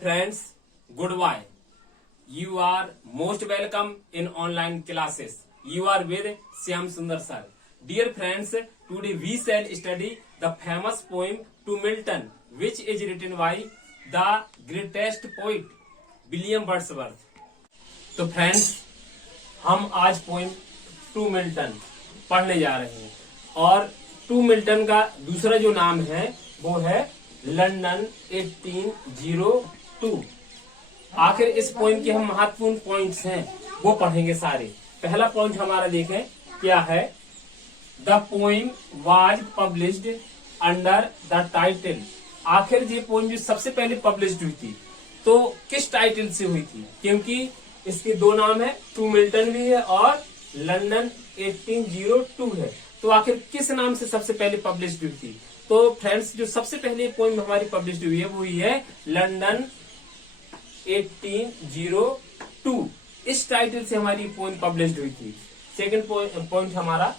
friends, goodbye. You are most welcome in online classes. You are with Shyam Sundar sir. Dear friends, today we shall study the famous poem To Milton, which is written by the greatest poet William Wordsworth. तो friends, हम आज poem to Milton पढ़ने जा रहे हैं और to Milton का दूसरा जो नाम है वो है लंदन 1802। आखिर इस पोइम के हम महत्वपूर्ण पॉइंट्स हैं वो पढ़ेंगे सारे। पहला पॉइंट हमारा देखें क्या है। The poem was published under the title. आखिर ये पोइम जो सबसे पहले पब्लिश्ड हुई थी तो किस टाइटल से हुई थी, क्योंकि इसके दो नाम है, टू मिल्टन भी है और लंदन 1802 है। तो आखिर किस नाम से सबसे पहले पब्लिश्ड हुई थी? तो फ्रेंड्स, जो सबसे पहले पोइम हमारी पब्लिश्ड हुई है वो ही है लंदन 1802। इस टाइटल से हमारी पोइम पब्लिश्ड हुई थी। सेकंड पॉइंट हमारा,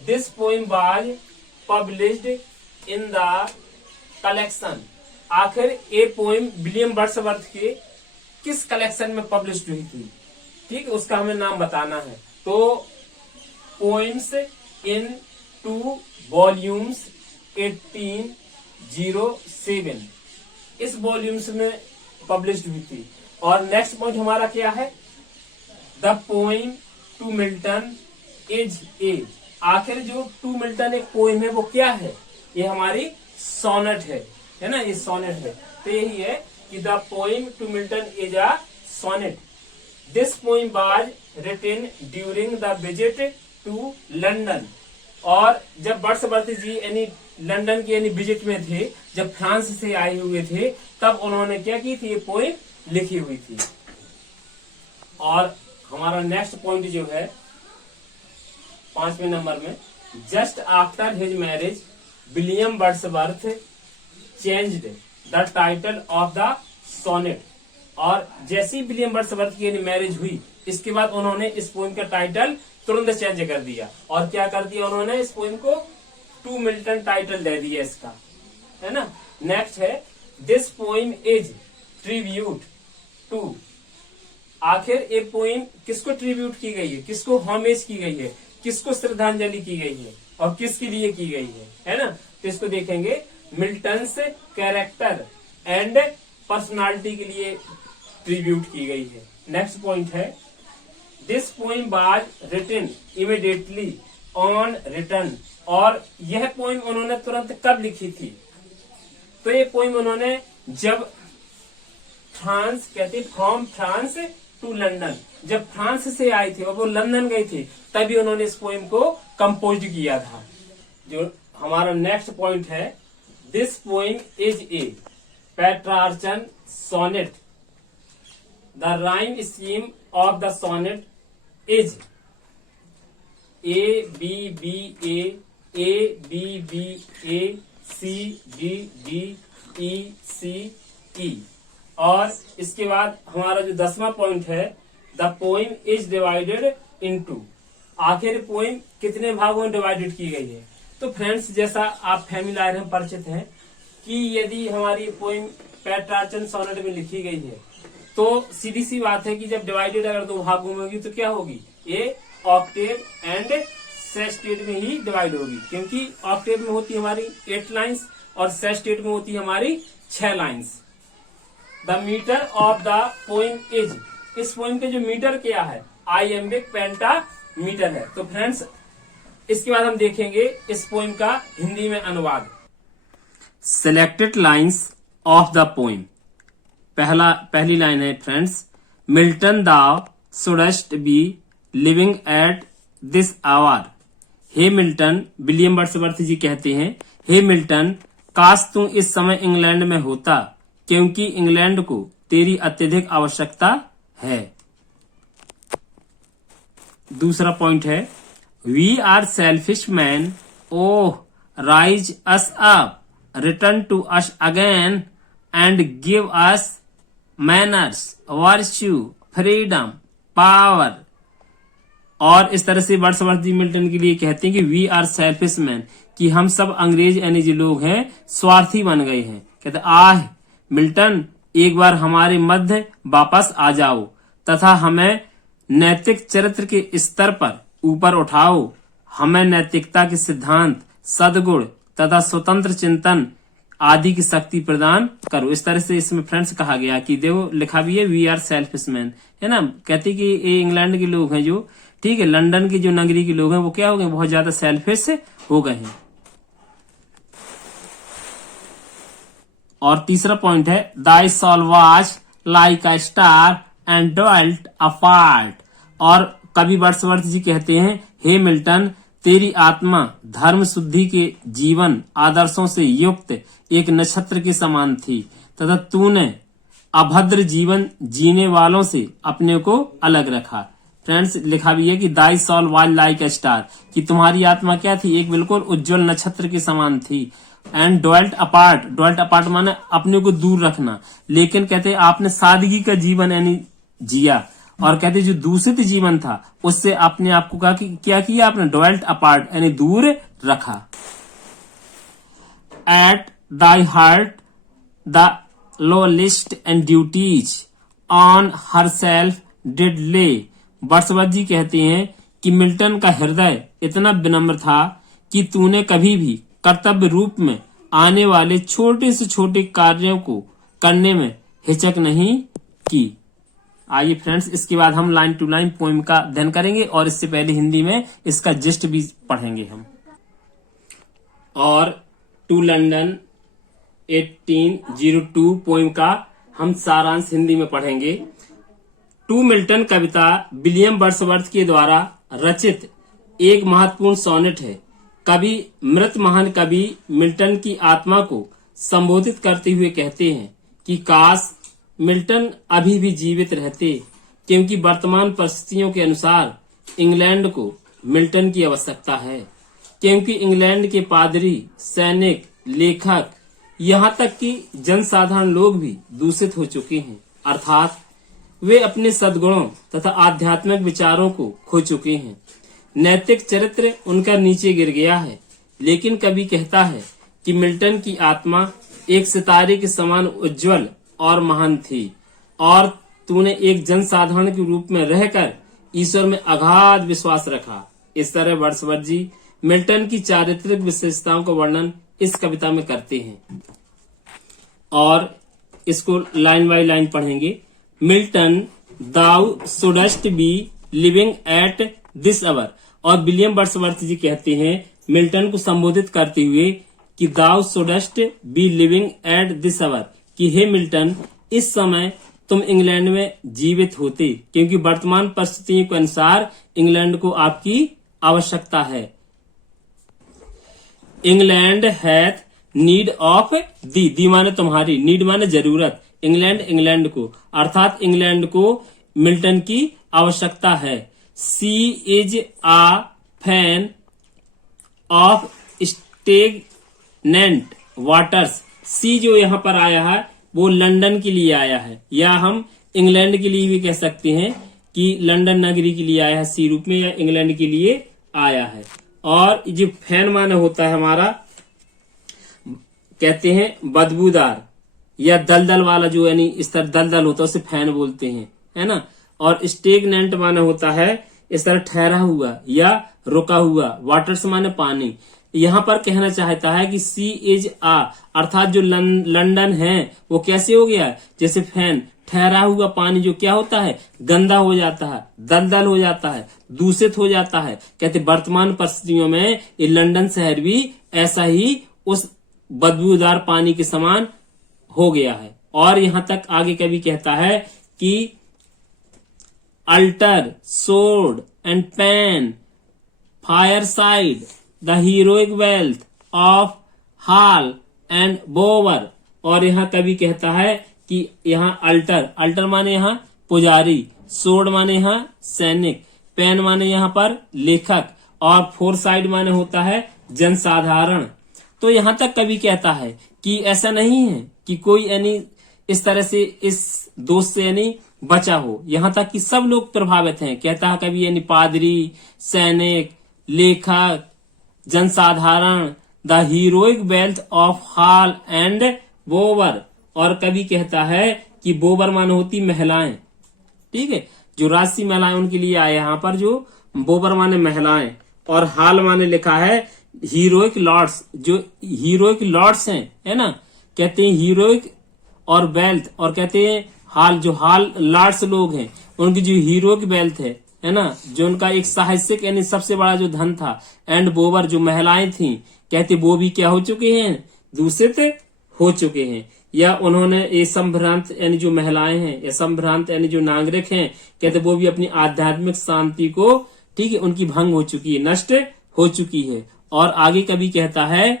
this poem was published in the collection. आखिर ये पोइम विलियम वर्ड्सवर्थ के किस कलेक्शन में पब्लिश्ड हुई थी, ठीक, उसका हमें नाम बताना है। तो पोइम्स इन 2 वॉल्यूम्स 1807 इस वॉल्यूम्स में पब्लिश्ड हुई थी। और नेक्स्ट पॉइंट हमारा क्या है, the poem to Milton is a. आखिर जो टू मिल्टन एक पोइम है वो क्या है, ये हमारी सोनेट है ना, ये सोनेट है। तो यही है कि the poem to Milton is a sonnet. This poem was written during the visit to London. और जब वर्ड्सवर्थ जी यानी लंदन के यानी विजिट में थे, जब फ्रांस से आए हुए थे, तब उन्होंने क्या की थी, ये पोइम लिखी हुई थी। और हमारा नेक्स्ट पॉइंट जो है 5वें नंबर में, just after his marriage William Wordsworth changed the title of the sonnet. और जैसी विलियम वर्ड्सवर्थ की मैरिज हुई, इसके बाद उन्होंने इस पोइम का टाइटल तुरंत चेंज कर दिया। और क्या कर दिया उन्होंने, इस पोइम को टू मिल्टन टाइटल दे दिया इसका, है ना। नेक्स्ट है, this poem is tribute to. आखिर एक पोइम किसको ट्रिब्यूट की गई है, किसको होमेज की गई है, किसको श्रद्धांजलि की गई है और किसके लिए की गई है ना। तो इसको देखेंगे, मिल्टन्स कैरेक्टर एंड पर्सनालिटी के लिए ट्रिब्यूट की गई है। नेक्स्ट पॉइंट है, this poem was written immediately on return. और यह पोइम उन्होंने तुरंत कब लिखी थी, तो ये पोइम उन्होंने जब फ्रांस, कहते फ्रॉम फ्रांस टू लंदन, जब फ्रांस से आए थे और वो लंदन गए थे, तभी उन्होंने इस पोइम को कंपोज किया था। जो हमारा नेक्स्ट पॉइंट है, this poem is a Petrarchan sonnet. The rhyme scheme of the sonnet is A B B A A B B A C D D E C E। और इसके बाद हमारा जो 10वां पॉइंट है, the poem is divided into. आखिर poem कितने भागों में डिवाइडेड की गई है। तो फ्रेंड्स, जैसा आप फैमिलियर हैं, परिचित हैं कि यदि हमारी पोइम पेट्रार्चन सोनेट में लिखी गई है तो सीधी सी बात है कि जब डिवाइडेड अगर 2 भागों में होगी तो क्या होगी, ये ऑक्टेव एंड सेस्टेट में ही डिवाइड होगी। क्योंकि ऑक्टेव में होती है हमारी 8 लाइन्स और सेस्टेट में होती है हमारी 6 lines. The metre of the poem is. इस पोइम के जो मीटर क्या है, आइएम्बिक पेंटामीटर है। तो फ्रेंड्स, इसके बाद हम देखेंगे इस पोइम का हिंदी में अनुवाद। Selected lines of the poem. पहली लाइन है friends, Milton thou shouldst be living at this hour. हे मिल्टन, विलियम वर्ड्सवर्थ जी कहते हैं, हे मिल्टन, काश तू इस समय इंग्लैंड में होता, क्योंकि इंग्लैंड को तेरी अत्यधिक आवश्यकता है। दूसरा पॉइंट है, we are selfish men, oh raise us up, return to us again and give us manners, virtue, freedom, power. और इस तरह से वर्ड्सवर्थ जी मिल्टन के लिए कहते हैं कि वी आर सेल्फिश मैन, कि हम सब अंग्रेज यानी जो लोग हैं स्वार्थी बन गए हैं। कहते आह मिल्टन, एक बार हमारे मध्य वापस आ जाओ तथा हमें नैतिक चरित्र के स्तर पर ऊपर उठाओ। हमें नैतिकता के सिद्धांत, सद्गुण तथा स्वतंत्र चिंतन आदि की शक्ति प्रदान करो। इस तरह से इसमें फ्रेंड्स कहा गया कि देखो लिखा भी है वी आर सेल्फिश मैन, है ना। कहते कि ये इंग्लैंड के लोग हैं जो, ठीक है, लंदन की जो नगरी के लोग हैं वो क्या हो गए, बहुत ज्यादा सेल्फिश हो गए हैं। और तीसरा पॉइंट है thy soul was like a star and dwelt apart. और कवि वर्ड्सवर्थ जी कहते हैं, हे मिल्टन, तेरी आत्मा धर्म शुद्धि के जीवन आदर्शों से युक्त एक नक्षत्र के समान थी तथा तूने अभद्र जीवन जीने वालों से अपने को अलग रखा। फ्रेंड्स लिखा भी है कि thy soul was like a star, कि तुम्हारी आत्मा क्या थी, एक बिल्कुल उज्जवल नक्षत्र के समान थी। एंड ड्वेल्ट अपार्ट माने अपने को दूर रखना, लेकिन कहते आपने सादगी का जीवन यानी जिया। और कहते जो दूषित जीवन था उससे अपने आप को क्या किया आपने, ड्वेल्ट अपार्ट यानी दूर रखा। At thy heart the lowest and duties on herself did lay। Wordsworth ji कहते हैं कि मिल्टन का हृदय इतना विनम्र था कि तूने कभी भी कर्तव्य रूप में आने वाले छोटे से छोटे कार्यों को करने में हिचक नहीं की। आइए फ्रेंड्स, इसके बाद हम लाइन टू लाइन पोइम का अध्ययन करेंगे और इससे पहले हिंदी में इसका जिस्ट भी पढ़ेंगे हम। और टू लंदन 1802 पोइम का हम सारांश हिंदी में पढ़ेंगे। टू मिल्टन कविता विलियम वर्ड्सवर्थ के द्वारा रचित एक महत्वपूर्ण सोनेट है। कवि मृत महान कवि मिल्टन की आत्मा को संबोधित करते हुए कहते हैं कि काश मिल्टन अभी भी जीवित रहते, क्योंकि वर्तमान परिस्थितियों के अनुसार इंग्लैंड को मिल्टन की आवश्यकता है। क्योंकि इंग्लैंड के पादरी, सैनिक, लेखक, यहाँ तक कि जनसाधारण लोग भी दूषित हो चुके हैं, अर्थात वे अपने सद्गुणों तथा आध्यात्मिक विचारों को खो चुके हैं। नैतिक चरित्र उनका नीचे गिर गया है। लेकिन कवि कहता है कि मिल्टन की आत्मा एक सितारे के समान उज्जवल और महान थी, और तूने एक जनसाधारण के रूप में रहकर ईश्वर में अगाध विश्वास रखा। इस तरह वर्ड्सवर्थ जी मिल्टन की चारित्रिक विशेषताओं का वर्णन इस कविता में करते हैं और इसको लाइन बाय लाइन पढ़ेंगे। Milton, thou shouldst be living at this hour. और विलियम वर्ड्सवर्थ जी कहते हैं मिल्टन को संबोधित करते हुए कि thou shouldst be living at this hour, कि हे मिल्टन, इस समय तुम इंग्लैंड में जीवित होते, क्योंकि वर्तमान परिस्थितियों के अनुसार इंग्लैंड को आपकी आवश्यकता है। England hath need of the माने तुम्हारी, नीड माने जरूरत, इंग्लैंड को, अर्थात इंग्लैंड को मिल्टन की आवश्यकता है। She is a fen of stagnant waters. She जो यहाँ पर आया है वो लंदन के लिए आया है, या हम इंग्लैंड के लिए भी कह सकते हैं कि लंदन नगरी के लिए आया है सी रूप में, या इंग्लैंड के लिए आया है। और जो फैन माने होता है हमारा, कहते हैं बदबूदार या दलदल वाला, जो यानी इस तरह दलदल होता है उसे फैन बोलते हैं, है ना। और स्टेगनेंट माने होता है इस तरह ठहरा हुआ या रुका हुआ। वाटर्स माने पानी। यहाँ पर कहना चाहता है कि सी इज आ, अर्थात जो लंदन है वो कैसे हो गया, जैसे फैन, ठहरा हुआ पानी जो क्या होता है, गंदा हो जाता है, दलदल हो जाता है, दूषित हो जाता है। कहते वर्तमान परिस्थितियों में ये लंदन शहर भी ऐसा ही उस बदबूदार पानी के समान हो गया है। और यहाँ तक आगे कभी कहता है कि altar, sword and pen, fireside, the heroic wealth of hall and bower. और यहाँ कभी कहता है कि यहाँ अल्टर माने यहाँ पुजारी, सोर्ड माने यहाँ सैनिक, पेन माने यहाँ पर लेखक, और फोरसाइड माने होता है जनसाधारण। तो यहाँ तक कभी कहता है कि ऐसा नहीं है कि कोई यानी इस तरह से इस दोष से यानी बचा हो, यहाँ तक कि सब लोग प्रभावित हैं। कहता है कभी यानी पादरी, सैनिक, लेखक, जनसाधारण, the heroic wealth of hall and bower. और कभी कहता है कि बोबर माने होती महिलाएं, ठीक है, जो राजसी महिलाएं उनके लिए आए यहाँ पर, जो बोबर माने महिलाएं, और हाल माने लिखा है हीरोइक लॉर्ड्स, जो हीरोइक लॉर्ड्स हैं, है ना, कहते हैं हीरोइक और वेल्थ, और कहते हैं हाल, जो हाल लॉर्ड्स लोग हैं उनकी जो हीरोइक वेल्थ है ना, जो उनका एक साहसिक यानी सबसे बड़ा जो धन था, एंड बोबर जो महिलाएं थी, कहते वो भी क्या हो चुके हैं, दूषित हो चुके हैं, या उन्होंने ये संभ्रांत यानी जो महिलाएं हैं, या संभ्रांत यानी जो नागरिक हैं, कहते वो भी अपनी आध्यात्मिक शांति को, ठीक है, उनकी भंग हो चुकी है, नष्ट हो चुकी है। और आगे कभी कहता है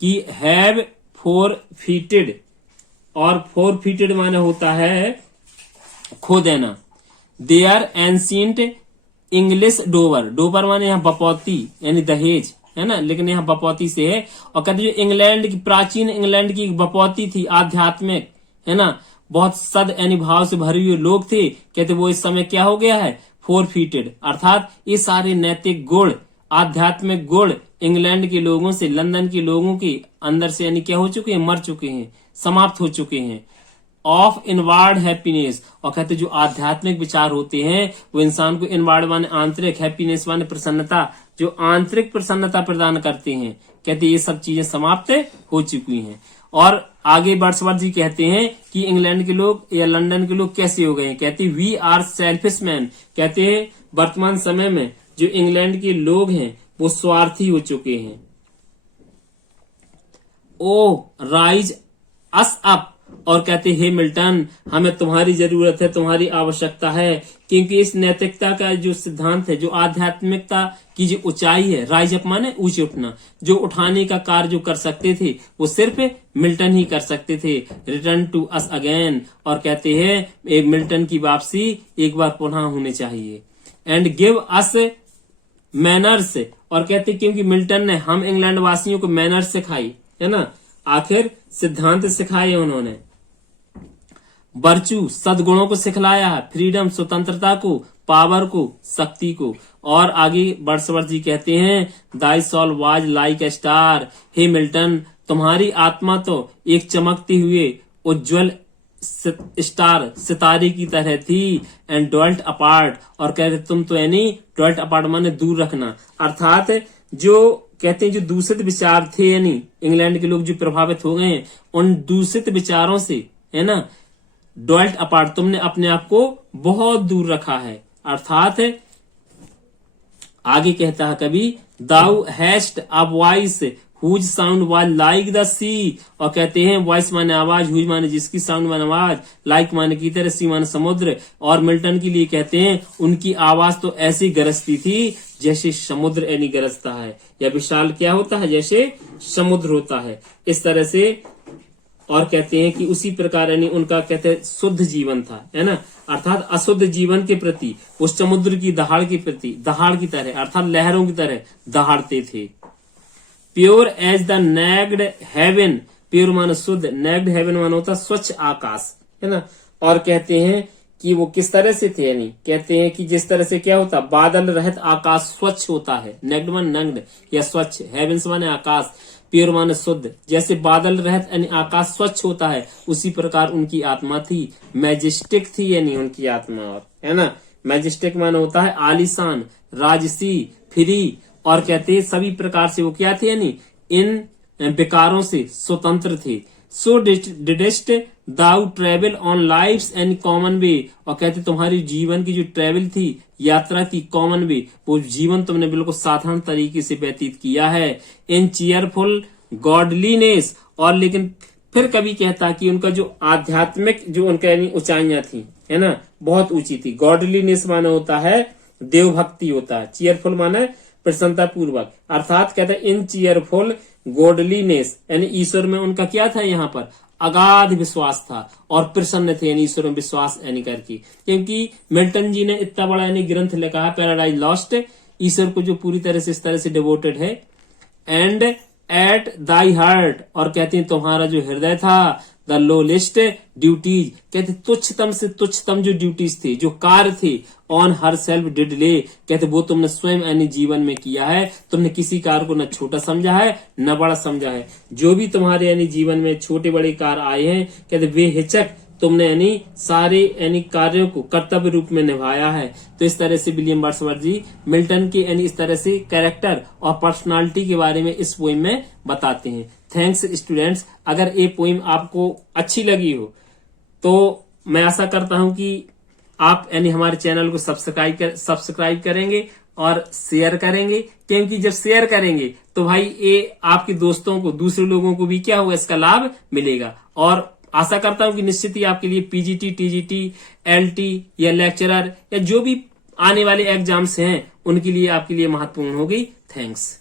कि हैव फोरफीटेड, और फोरफीटेड माने होता है खो देना, they are ancient English dower, dower माने यहाँ बपौती यानी दहेज, है ना, लेकिन यहाँ बपौती से है, और कहते जो इंग्लैंड की, प्राचीन इंग्लैंड की बपौती थी आध्यात्मिक, है ना, बहुत सद यानी भाव से भरे हुए लोग थे, कहते वो इस समय क्या हो गया है, फोरफीटेड, अर्थात ये सारे नैतिक गुण, आध्यात्मिक गुण इंग्लैंड के लोगों से, लंदन के लोगों के अंदर से यानी क्या हो चुके हैं, मर चुके हैं, समाप्त हो चुके हैं। ऑफ इनवार्ड हैप्पीनेस, और कहते जो आध्यात्मिक विचार होते हैं वो इंसान को इनवार्ड माने आंतरिक, हैप्पीनेस माने प्रसन्नता, जो आंतरिक प्रसन्नता प्रदान करते हैं, कहते ये सब चीजें समाप्त हो चुकी हैं। और आगे वर्ड्सवर्थ जी कहते हैं कि इंग्लैंड के लोग या लंदन के लोग कैसे हो गए हैं, कहते वी आर सेल्फिश मैन, कहते हैं वर्तमान समय में जो इंग्लैंड के लोग हैं वो स्वार्थी हो चुके हैं। ओ राइज अस अप, और कहते हे मिल्टन हमें तुम्हारी जरूरत है, तुम्हारी आवश्यकता है, क्योंकि इस नैतिकता का जो सिद्धांत है, जो आध्यात्मिकता की जो ऊंचाई है, राइज अप माने ऊंचे उठना, जो उठाने का कार्य जो कर सकते थे वो सिर्फ मिल्टन ही कर सकते थे। रिटर्न टू अस अगेन, और कहते हैं एक मिल्टन की वापसी एक बार पुनः होनी चाहिए। एंड गिव अस मैनर्स, और कहते क्योंकि मिल्टन ने हम इंग्लैंड वासियों को मैनर्स सिखाई, है ना, आखिर सिद्धांत सिखाए उन्होंने, वर्चू सद्गुणों को सिखलाया, फ्रीडम स्वतंत्रता को, पावर को शक्ति को। और आगे वर्ड्सवर्थ जी कहते हैं thy soul was like a star, हे मिल्टन तुम्हारी आत्मा तो एक चमकते हुए उज्जवल स्टार सितारे की तरह थी, एंड डॉल्ट अपार्ट, और कहते तुम तो यानी डॉल्ट अपार्ट माने दूर रखना, अर्थात जो कहते हैं जो दूषित विचार थे, यानी इंग्लैंड के लोग जो प्रभावित हो गए हैं उन दूषित विचारों से, है ना, डॉल्ट अपार्ट तुमने अपने आप को बहुत दूर रखा है, अर्थात आगे कहता है कभी thou hast a voice whose sound was like the sea, और कहते हैं वॉइस माने आवाज, हुज माने जिसकी, साउंड माने आवाज, लाइक माने की तरह, सी माने समुद्र। और मिल्टन के लिए कहते हैं उनकी आवाज तो ऐसी गरजती थी जैसे समुद्र यानी गरजता है, या विशाल क्या होता है, जैसे समुद्र होता है, इस तरह से। और कहते हैं कि उसी प्रकार यानी उनका कहते हैं शुद्ध जीवन था, है ना, अर्थात अशुद्ध जीवन के प्रति उस समुद्र की दहाड़ के प्रति, दहाड़ की तरह अर्थात लहरों की तरह दहाड़ते थे। Pure as the naked heaven, pure माने शुद्ध, नेग्ड हेवन माने होता स्वच्छ आकाश, है ना। और कहते हैं कि वो किस तरह से थे, यानी कहते हैं कि जिस तरह से क्या होता, बादल रहित आकाश स्वच्छ होता है, नेग्ड माने नग्न या स्वच्छ, हेवंस माने आकाश, प्योर माने शुद्ध, जैसे बादल रहित यानी आकाश स्वच्छ होता है उसी प्रकार उनकी आत्मा थी, मैजेस्टिक थी यानी उनकी आत्मा, और है ना, मैजेस्टिक माने होता है आलीशान, राजसी, फ्री, और कहते हैं सभी प्रकार से वो क्या थे, यानी इन विकारों से स्वतंत्र थे। So didst thou travel on life's and common way, और कहते तुम्हारी जीवन की जो ट्रेवल थी, यात्रा थी, कॉमन वे, वो जीवन तुमने बिल्कुल साधारण तरीके से व्यतीत किया है। इन चीयरफुल गॉडलीनेस, और लेकिन फिर कभी कहता कि उनका जो आध्यात्मिक जो उनका यानी ऊंचाइयां थी, है ना, बहुत ऊंची थी। गॉडलीनेस माने होता है देवभक्ति होता है, चीयरफुल माने प्रसन्नता पूर्वक, अर्थात कहता है इन चीयरफुल गॉडलीनेस यानी ईश्वर में उनका क्या था, यहाँ पर अगाध विश्वास था, और प्रसन्न थे यानी ईश्वर में विश्वास यानी करके, क्योंकि मिल्टन जी ने इतना बड़ा यानी ग्रंथ लिखा है पैराडाइज लॉस्ट, ईश्वर को जो पूरी तरह से इस तरह से डिवोटेड है। एंड एट दाई हार्ट, और कहते हैं तुम्हारा जो हृदय था द लोलेस्ट ड्यूटीज, कहते तुच्छतम से तुच्छतम जो ड्यूटीज थे, जो कार्य थे, ऑन हर सेल्फ डिड ले, कहते वो तुमने स्वयं यानी जीवन में किया है। तुमने किसी कार्य को न छोटा समझा है न बड़ा समझा है। जो भी तुम्हारे यानी जीवन में छोटे बड़े कार्य आए हैं, कहते बेहिचक तुमने यानी सारे यानी कार्यों को कर्तव्य रूप में निभाया है। तो इस तरह से विलियम वर्ड्सवर्थ जी मिल्टन के यानी इस तरह से कैरेक्टर और पर्सनालिटी के बारे में इस पोइम में बताते हैं। Thanks students. अगर ये पोइम आपको अच्छी लगी हो तो मैं आशा करता हूं कि आप यानी हमारे चैनल को सब्सक्राइब करेंगे और शेयर करेंगे, क्योंकि जब शेयर करेंगे तो भाई ये आपके दोस्तों को, दूसरे लोगों को भी क्या होगा, इसका लाभ मिलेगा। और आशा करता हूं कि निश्चित ही आपके लिए पीजीटी, टीजीटी, एलटी या लेक्चरर या जो भी आने वाले एग्जाम्स हैं उनके लिए आपके लिए महत्वपूर्ण होगी। थैंक्स।